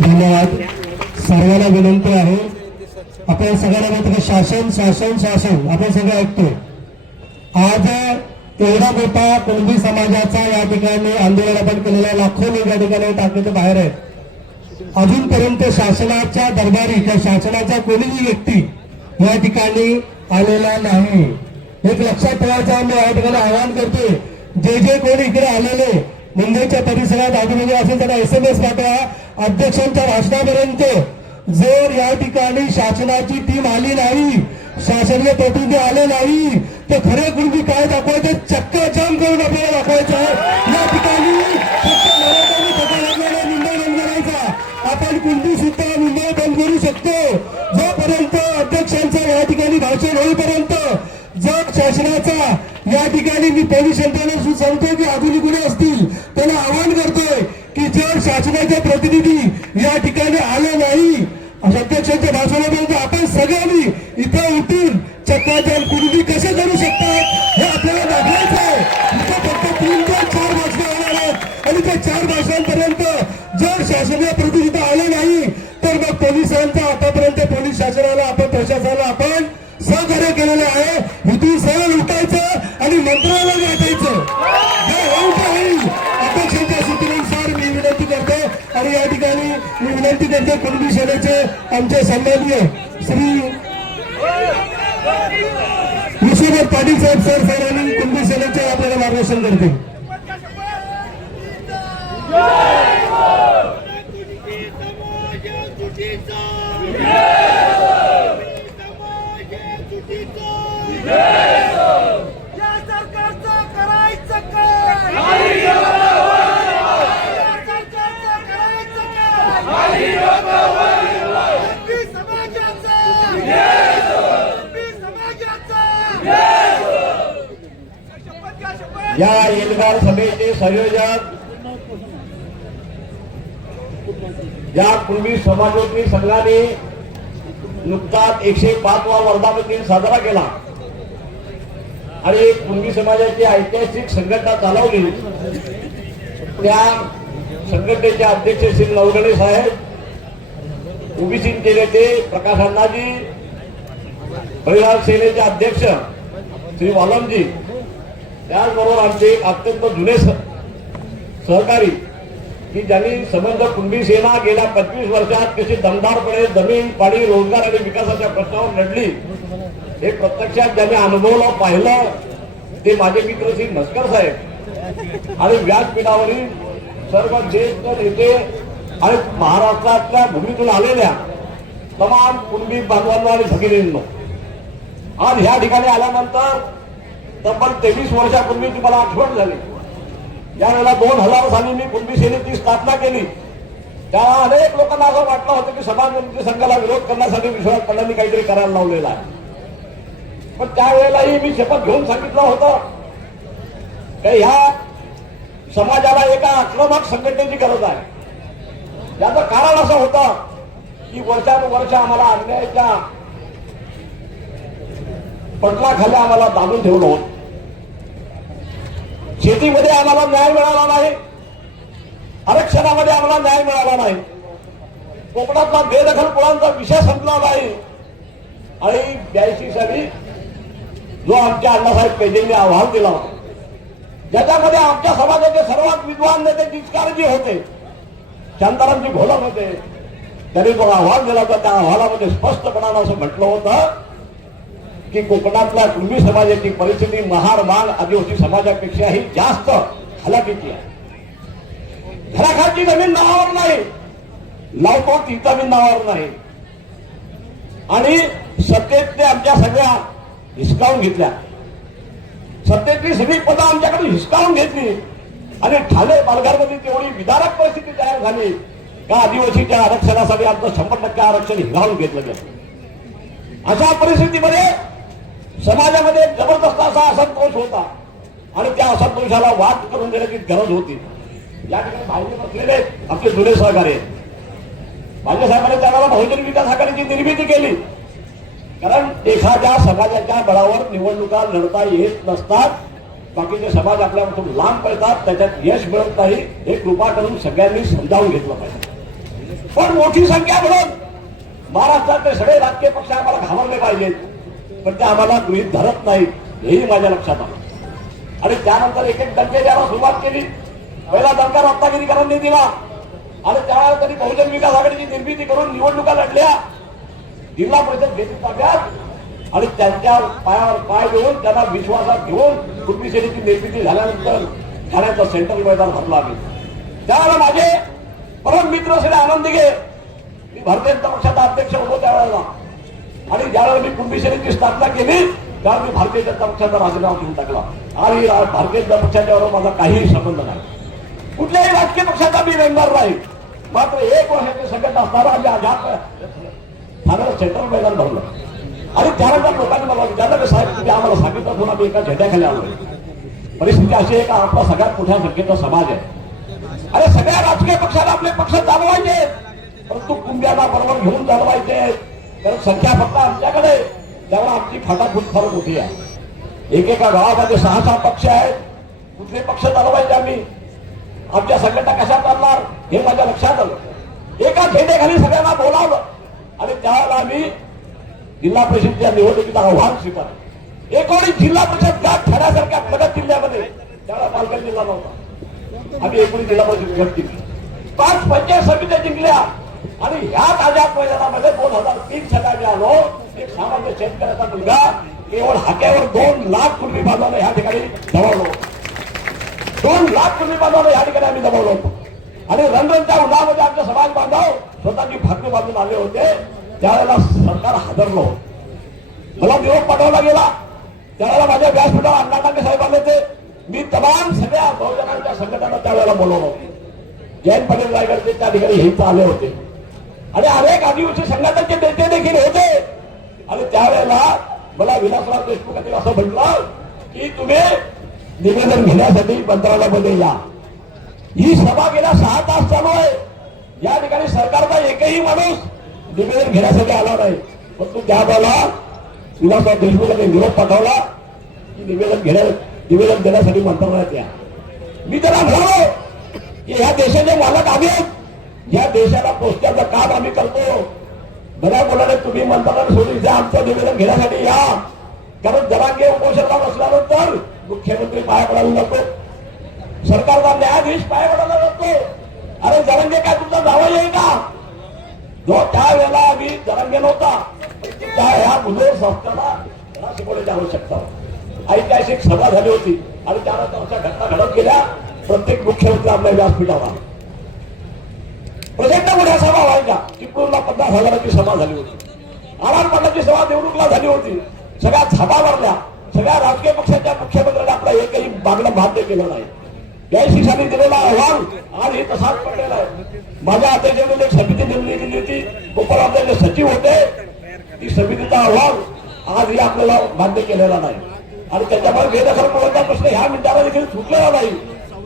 धन्यवाद. सर्वांना विनंती आहे. आपण सगळ्यांना माहिती का शासन शासन शासन आपण सगळं ऐकतो आज एवढा मोठा कुणबी समाजाचा या ठिकाणी आंदोलन आपण केलेला लाखो लोक या ठिकाणी टाकण्याचे बाहेर आहेत. अजूनपर्यंत शासनाच्या दरबारी किंवा शासनाचा कोणीही व्यक्ती या ठिकाणी आलेला नाही. एक लक्षात ठेवायचं मी या ठिकाणी आवाहन करतोय जे जे कोणी इकडे आलेले मुंबईच्या परिसरात आजूबाजू असेल त्यांना एस एम एस पाठवा. अध्यक्षांच्या भाषणापर्यंत जर या ठिकाणी शासनाची टीम आली नाही शासनीय प्रतिनिधी आले नाही तर खरे कुणबी काय दाखवायचे? चक्काजाम करून आपल्याला दाखवायचं आहे. या ठिकाणी बंद करायचा. आपण कुणबी सुद्धा मुंबई बंद करू शकतो. जोपर्यंत अध्यक्षांचं या ठिकाणी भाषण होईपर्यंत जग शासनाचा या ठिकाणी मी पोलीस यंत्रणा सांगतोय की आधुनिक गुन्हे असतील त्यांना आवाहन करतो. शासनाचे प्रतिनिधी या ठिकाणी आले नाही. अध्यक्षांच्या भाषणापर्यंत आपण सगळ्यांनी इथं उठून चक्राचार कुणबी कसे करू शकतात हे आपल्याला दाखवायचं आहे. इथं फक्त तीन ते चार भाषणं होणार आहेत. आणि त्या चार भाषणांपर्यंत जर शासनीय प्रतिनिधी आले नाही तर मग पोलिसांचा आमचे सन्माननीय श्री विश्वनाथ पाटील साहेब सर सर आणि कुंभी सेनेचे आपल्याला मार्गदर्शन करतील. या सरकारचं करायचं काय या सरकारचं करायचं काय एमपी समाजाचा एमपी समाजाचा शपथ घ्या शपथ या एल्गार सभेचे संयोजक या पूर्वी समाजोपरी संघाने नुकताच एकशे पाचवा वर्धापन दिन साजरा केला. आणि कुणबी समाजाची ऐतिहासिक संघटना चालवली. त्या संघटनेचे अध्यक्ष श्री नवगणे साहेब ओबीसीचे नेते प्रकाश अण्णाजी परिवार सेनेचे अध्यक्ष श्री वालमजी त्याचबरोबर आमचे अत्यंत जुने सहकारी की ज्यांनी संबंध कुणबी सेना गेल्या पंचवीस वर्षात कशी दमदारपणे जमीन पाणी रोजगार आणि विकासाच्या प्रश्नावर लढली हे प्रत्यक्षात ज्यांनी अनुभवलं पाहिलं ते माझे मित्र श्री मस्कर साहेब. आणि व्यासपीठावरील सर्व ज्येष्ठ नेते आणि महाराष्ट्रातल्या भूमीतून आलेल्या तमाम कुणबी बांधवांना आणि भगिनींना. आज ह्या ठिकाणी आल्यानंतर तब्बल तेवीस वर्षापूर्वी तुम्हाला आठवण झाली. ज्यावेळेला दोन हजार साली मी कुणबी सेनेची स्थापना केली. त्यावेळेला अनेक लोकांना असं वाटलं होतं की समाज संघाला विरोध करण्यासाठी विश्वनाथ पंडांनी काहीतरी करायला लावलेला आहे. पण त्यावेळेलाही मी शपथ घेऊन सांगितलं होतं की ह्या समाजाला एका आक्रमक संघटनेची गरज आहे. याचं कारण असं होतं की वर्षानुवर्ष आम्हाला अन्यायाच्या पटलाखाली आम्हाला दाबून ठेवलं होतं. शेतीमध्ये आम्हाला न्याय मिळाला नाही. आरक्षणामध्ये आम्हाला न्याय मिळाला नाही. कोकणातला बेदखल कुळांचा विषय संपला नाही. आणि ब्याऐंशी साली जो आमच्या अण्णासाहेब पेजेंनी अहवाल दिला होता ज्याच्यामध्ये आमच्या समाजाचे सर्वात विद्वान नेते जिचकारजी होते शांतारामजी घोलक होते त्यांनी जो आव्हान दिला होता त्या अहवालामध्ये स्पष्टपणानं असं म्हटलं होतं की कोकणातल्या कुणबी समाजाची परिस्थिती महार माग आदिवासी समाजापेक्षाही जास्त हलाखीची आहे. घराखालची जमीन नावावर नाही. लावतो ती जमीन नावावर नाही. आणि सत्तेतले आमच्या सगळ्या हिसकावून घेतल्या. सत्तेतली सगळी पदं आमच्याकडे हिसकावून घेतली. आणि ठाणे पालघरमध्ये तेवढी विदारक परिस्थिती तयार झाली. का आदिवासीच्या आरक्षणासाठी आमचं शंभर टक्के आरक्षण हिरावून घेतलं गेलं. अशा परिस्थितीमध्ये समाजामध्ये जबरदस्त असा असंतोष होता. आणि त्या असंतोषाला वाद करून देण्याची गरज होती. या ठिकाणी भाऊजी बसलेले आपले जुने सहकारी आहेत. साहेबांनी त्याला बहुजन विकास आघाडीची निर्मिती केली. कारण एखाद्या समाजाच्या बळावर निवडणुका लढता येत नसतात. बाकीचे समाज आपल्यापासून लांब पडतात त्याच्यात यश मिळत नाही. हे कृपा करून सगळ्यांनी समजावून घेतलं पाहिजे. पण मोठी संख्या म्हणून महाराष्ट्रातले सगळे राजकीय पक्ष आम्हाला घाबरले पाहिजेत. पण ते आम्हाला गृहित धरत नाहीत हेही माझ्या लक्षात आलं. आणि त्यानंतर एक एक दंगे द्यायला सुरुवात केली पहिला दंगा रत्नागिरीकरांनी दिला. आणि त्यावेळेला त्यांनी बहुजन विकास आघाडीची निर्मिती करून निवडणुका लढल्या. जिल्हा परिषद घेतली ताब्यात आणि त्यांच्या पायावर पाय देऊन त्यांना विश्वासात घेऊन कुटुंबी सेनेची निर्मिती झाल्यानंतर ठाण्याचं सेंट्रल मैदान भरलं आम्ही. त्यावेळेला माझे परम मित्र श्री आनंद मी भारतीय जनता पक्षाचा अध्यक्ष होतो त्यावेळेला. आणि ज्यावेळेला मी कुटुंबी स्थापना केली त्यावेळेला मी भारतीय जनता पक्षाचा राजीनामा घेऊन टाकला. आणि भारतीय जनता पक्षाच्यावर माझा काहीही संबंध नाही. कुठल्याही राजकीय पक्षाचा मी मेंबर नाही. मात्र एक वर्षाचे संकट असताना आम्ही आझाद ठाण्याला सेंट्रल मैदान भरलं. आणि त्यानंतर लोकांनी मला विचारलं की साहेब तुम्ही आम्हाला सांगितलं म्हणून आम्ही एका झेंड्याखाली आलो परिस्थिती अशी आहे का आपला सगळ्यात मोठ्या संख्येचा समाज आहे. अरे सगळ्या राजकीय पक्षाला आपले पक्ष चालवायचे परंतु कुंभ्याला बरोबर घेऊन चालवायचे कारण संख्या फक्त आमच्याकडे त्यामुळे आमची फाटाफूट फार मोठी आहे. एकेका गावामध्ये सहा सहा पक्ष आहेत. कुठले पक्ष चालवायचे आम्ही? आमच्या संघटना कशा चालणार हे माझ्या लक्षात आलं. एका खेडेखाली सगळ्यांना बोलावलं. आणि त्यावेळेला आम्ही जिल्हा परिषदेच्या निवडणुकीचं आव्हान स्वीकारलं. एकोणीस जिल्हा परिषद गाठ ठरण्यासारख्या मदत जिल्ह्यामध्ये त्यावेळेला पालघर जिल्हा नव्हता. आम्ही एकोणीस जिल्हा परिषद गट जिंकली. पाच पंचायत समित्या जिंकल्या. आणि ह्याच आझाद मैदानामध्ये दोन हजार तीन सकाळी आलो. एक सामान्य शेतकऱ्याचा मुलगा केवळ हाक्यावर दोन लाख पूर्वी बांधवानं ह्या ठिकाणी दबावलो. दोन लाख पूर्वी बांधवानं ह्या ठिकाणी आम्ही दबावलो. होतो आणि रणरणच्या उन्हामध्ये आमचे समाज बांधव स्वतःची भाकरी बांधून आले होते. त्यावेळेला सरकार हादरलो. मला निरोप पाठवला गेला. त्यावेळेला माझ्या व्यासपीठावर अण्णा टाके साहेब आले होते. मी तमाम सगळ्या बहुजनांच्या संघटना त्यावेळेला बोलवलं. जयंत पाटील रायगडचे त्या ठिकाणी हे आले होते. आणि अनेक आदिवासी संघटनेचे नेते देखील होते. आणि त्यावेळेला मला विलासराव देशमुखांनी असं म्हटलं की तुम्ही निवेदन घेण्यासाठी मंत्रालयामध्ये या. ही सभा गेल्या सहा तास चालू आहे या ठिकाणी सरकारचा एकही माणूस निवेदन घेण्यासाठी आला नाही. परंतु त्यावेळेला विलासराव देशमुखांनी विरोध पाठवला की निवेदन घेण्या निवेदन देण्यासाठी मंत्रालयात या. मी त्याला म्हणालो की ह्या देशाचे मालक आम्ही या देशाला पोचण्याचं काम आम्ही करतो. बऱ्या मुलाने तुम्ही मंत्रालय सोडून जा आमचं निवेदन घेण्यासाठी या. कारण जरांगे उपोषणाला बसल्यानंतर मुख्यमंत्री पाया पडायला जातो सरकारचा न्यायाधीश पाया पडायला जातो अरे जरांगे काय तुमचा जावं येईल का? जो त्यावेळेला आम्ही जरांगे नव्हता. त्या ह्या मुलं संस्थाला शिकवण्याची आवश्यकता ऐतिहासिक सभा झाली होती. आणि त्यानंतर अशा घटना घडत गेल्या. प्रत्येक मुख्यमंत्री आपल्या व्यासपीठावर. प्रचंड मोठा सभा व्हायच्या. चिपळूणला पन्नास हजाराची सभा झाली होती. आरामपणाची सभा निवडणुकला झाली होती. सगळ्या सभा भरल्या. सगळ्या राजकीय पक्षाच्या मुख्यमंत्र्यांनी आपला एकही मागणं मान्य केलं नाही. ब्याऐंशी साली दिलेला अहवाल आज हे तसाच पडलेला आहे. माझ्या अध्यक्षांनी एक समिती नेमली दिली होती. गोपाळराव जे सचिव होते. ती समितीचा अहवाल आजही आपल्याला मान्य केलेला नाही. आणि त्याच्यामुळे बेदखल मुलांचा प्रश्न ह्या मिनिटाला देखील सुटलेला नाही.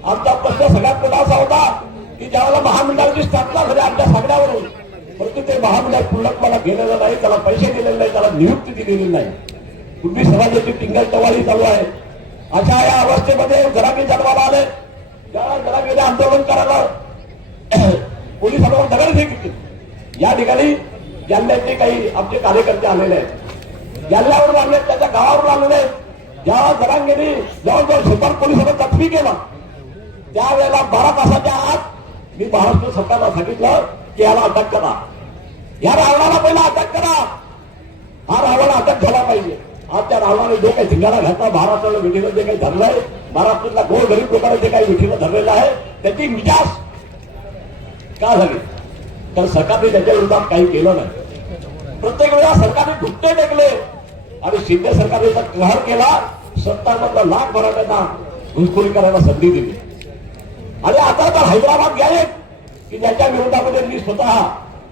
आमचा प्रश्न सगळ्यात मोठा असा होता की ज्यावेळेला महामंडळाची स्थापना झाली आमच्या सांगण्यावरून परंतु ते महामंडळ पूर्णत्वाला गेलेलं नाही त्याला पैसे दिलेले नाही त्याला नियुक्ती दिलेली नाही. पूर्वी समाजाची टिंगल टवाळी चालू आहे. अशा या अवस्थेमध्ये जरांगी जन्माला आले. ज्या जरांगीने आंदोलन करायला पोलिसांवर दगडफेक केली या ठिकाणी जालन्याचे काही आमचे कार्यकर्ते आलेले आहेत. जालन्यावरून आले त्याच्या गावावरून आलेले आहेत ज्या जरांगेने जवळजवळ सुपर पोलिसांना जखमी केला त्यावेळेला बारा तासाच्या आत मी महाराष्ट्र सरकारला सांगितलं की याला अटक करा. या रावणाला पहिला अटक करा. हा रावण अटक झाला पाहिजे. आज त्या रावणाने जो काही धिंगाणा घातला महाराष्ट्राला विठीला जे काही धरलंय महाराष्ट्रातल्या गोर गरीब लोकांना जे काही विठीला धरलेलं आहे त्याची मिजास का झाली? तर सरकारने त्याच्या विरोधात काही केलं नाही. प्रत्येक वेळा सरकारने घुटते टेकले आणि शिंदे सरकारने तर प्रहार केला सत्तामधला लाख मराठ्यांना घुसखोरी करायला संधी दिली. आणि आता तर हैदराबाद घ्यावे की ज्याच्या विरोधामध्ये मी स्वतः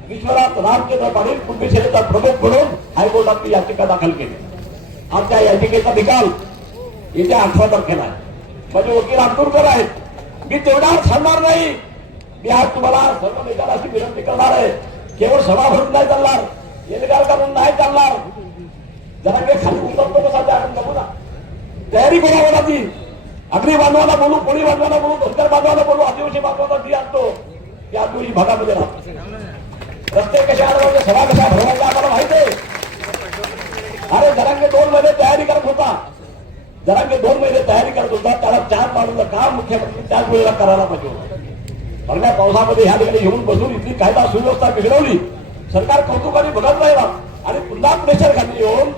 विश्वनाथ रामचंद्र पाटील कुटुंबी सेनेचा प्रमुख म्हणून हायकोर्टात मी याचिका दाखल केली. आमच्या याचिकेचा निकाल येत्या अठरा तारखेला आहे. माझे वकील अंतुरकर आहेत. मी तेवढा सांगणार नाही. मी आज तुम्हाला सर्व निकालाची विनंती करणार आहे. केवळ सभा भरून नाही चालणार एल्गार करून नाही चालणार. जरा वेळ खाली उतरतो कसा त्या आपण बघू. ना तयारी करावं बांधवाला बोलू कोळी बांधवाला बोलू धनगर बांधवाला बोलू आदिवासी बांधवाला ती आणतो. या आदिवासी भागामध्ये राहतो सभा कशा भरवायचा आम्हाला माहिती आहे. अरे जरांगे दोन महिने तयारी करत होता. जरांगे दोन महिने तयारी करत होता. त्याला चार माणूस काम मुख्यमंत्री त्याच वेळेला करायला पाहिजे होतं. भरल्या पावसामध्ये ह्या ठिकाणी येऊन बसून इथली कायदा सुव्यवस्था बिघडवली. सरकार कौतुकाने बघत नाही आणि पुन्हा प्रेशर खाली येऊन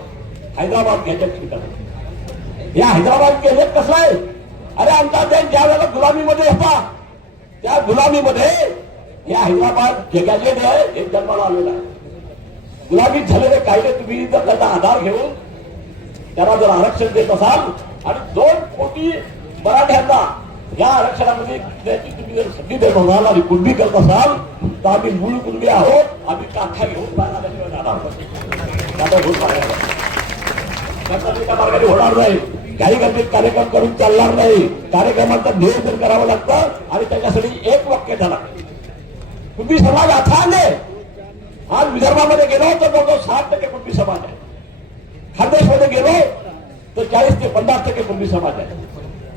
हैदराबाद घ्यायच्या ठिकाणी या हैदराबाद केले कसं आहे? अरे आमचा देश ज्या वेळेला गुलामीमध्ये होता. त्या गुलामीमध्ये या हैदराबाद जे गॅजेट आहे हे जन्माला आलेला. आहे गुलामीत झालेले कायदे तुम्ही जर त्याचा आधार घेऊन त्याला जर आरक्षण देत असाल आणि दोन कोटी मराठ्यांना या आरक्षणामध्ये त्याची तुम्ही जर संधी देत असाल आणि कुणबी करत असाल तर आम्ही मूळ कुणबी आहोत आम्ही काठ्या घेऊन बाहेर आल्याशिवाय जाणार नाही. घेऊन बाहेर त्याचा ते त्या मार्गाने होणार नाही. काही गर्दीत कार्यक्रम करून चालणार नाही. कार्यक्रमाचं नियोजन करावं लागतं आणि त्याच्यासाठी एक वाक्य झाला. कुणबी समाज अथांग आहे आज विदर्भामध्ये गेलो तर जवळजवळ साठ टक्के कुणबी समाज आहे. खानदेशमध्ये गेलो तर चाळीस ते पन्नास टक्के कुणबी समाज आहे.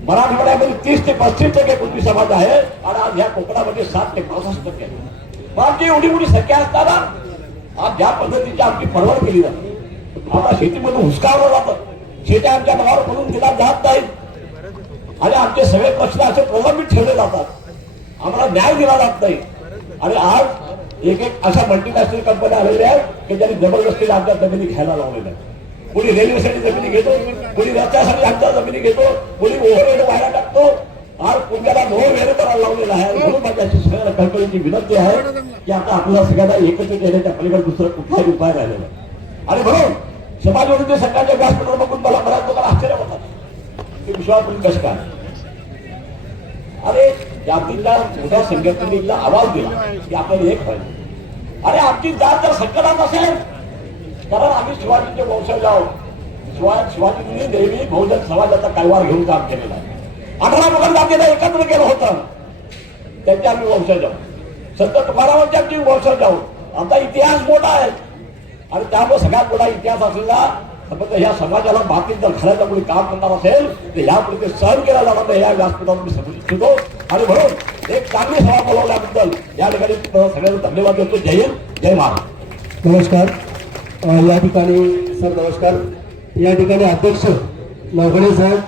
मराठवाड्यामध्ये तीस ते पस्तीस टक्के कुणबी समाज आहे. आणि आज ह्या कोकणामध्ये सात ते पासष्ट टक्के. आहे. मग आमची एवढी मोठी संख्या असताना आज ज्या पद्धतीची आमची परवड केली जाते. आम्हाला शेतीमध्ये हुसकावलं जातं. शेती आमच्या भावावर म्हणून दिला जात नाही. आणि आमचे सगळे प्रश्न असे प्रलंबित ठेवले जातात. आम्हाला न्याय दिला जात नाही. आणि आज एक एक अशा मल्टीनॅशनल कंपन्या आलेल्या आहेत की ज्यांनी जबरदस्तीने आमच्या जमिनी घ्यायला लावलेल्या आहेत. कोणी रेल्वेसाठी जमिनी घेतो कोणी रस्त्यासाठी आमच्या जमिनी घेतो कोणी ओव्हरहेड व्हायला टाकतो. आज पुण्याला नो वेळ करायला लावलेला आहे. म्हणून माझी सगळ्या कंपनीची विनंती आहे की आता आपल्याला सगळ्यांना एकत्रित येण्याच्या पलीकडे दुसरा कुठलाही उपाय राहिलेला आणि म्हणून समाज संघाच्या व्यासपीठावर बघून मला बऱ्याच लोकांना आश्चर्य होतात की विश्वास कसं काय? अरे जातीच्या मोठ्या संघटनेला आवाज दिला. की आपण एक पाहिजे अरे आमची जात जर संकटात असेल. कारण आम्ही शिवाजीचे वंशज आहोत. शिवाय शिवाजींनी नेहमी बहुजन समाजाचा कारभार घेऊन काम केलेला अठरा मुघल जातीला एकत्र केलं होतं. त्यांचे आम्ही वंशज आहोत. संत तुकारामांच्या आमची वंशज आहोत. आमचा इतिहास मोठा आहे. आणि त्यामुळे सगळ्यात मोठा इतिहास असलेला फक्त ह्या समाजाला बाकी जर घराच्या कोणी काम करणार असेल तर यापुढे ते सहन केला जाणार नाही या व्यासपीठावर मी समजू इच्छितो आणि म्हणून एक चांगली सभा बोलवल्याबद्दल या ठिकाणी सगळ्यांना धन्यवाद देतो. जय हिंद जय महाराज नमस्कार. या ठिकाणी सर नमस्कार. या ठिकाणी अध्यक्ष नवगणे साहेब